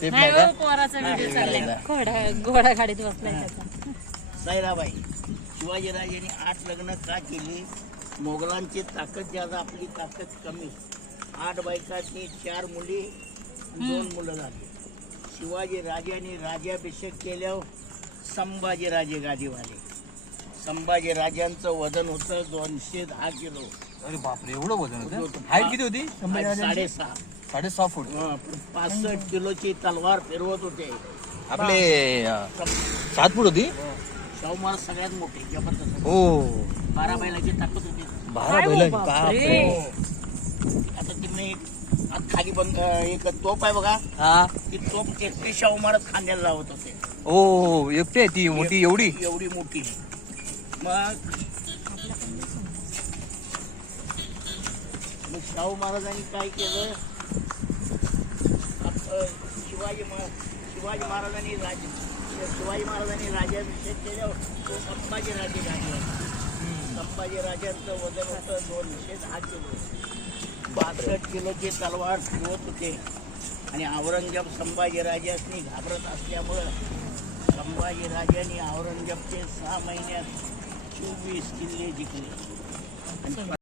Safe नाही नाही हो, पोराचा व्हिडिओ चाललाय घोडा गाडीत बसलाय त्याचा. साईराबाई, शिवाजीराजांनी 8 लग्न का केली? मोगलांची ताकद ज्यादा, आपली ताकद कमी. 8 बायकांनी 4 मुली 2 मुलं झाली. शिवाजी राजांनी राज्याभिषेक केल्यावर संभाजीराजे गादीवाले. संभाजी राजांचं वजन होतं 210 किलो. अरे बापरे, एवढं वजन होतं. हाईट किती होती? 6.5. 6.5 फूट. 65 किलोची तलवार फिरवत होते. आपले 7 फूट होती. शाहू महाराज सगळ्यात मोठे, जबरदस्त. हो, 12 बैलाची ताकद होती. 12 बैल. बापरे. आता तुम्ही खाली बंद एक तोप आहे बघा, हा. ती तोप एकटी शाहू महाराज खांद्याला लावत होते. हो, एकटे ती मोठी एवढी. एवढी मोठी. मग शाहू महाराजांनी काय केलं? शिवाजी महाराजांनी राज्याभिषेक केल्यावर संभाजीराजे गादीवर. संभाजीराजांचं वजन होतं 210 किलो. 62 किलोची तलवार फिरवत होते. आणि औरंगजेब संभाजीराजांनी घाबरत असल्यामुळं संभाजीराजांनी औरंगजेबचे 6 महिन्यात 24 किल्ले जिंकले.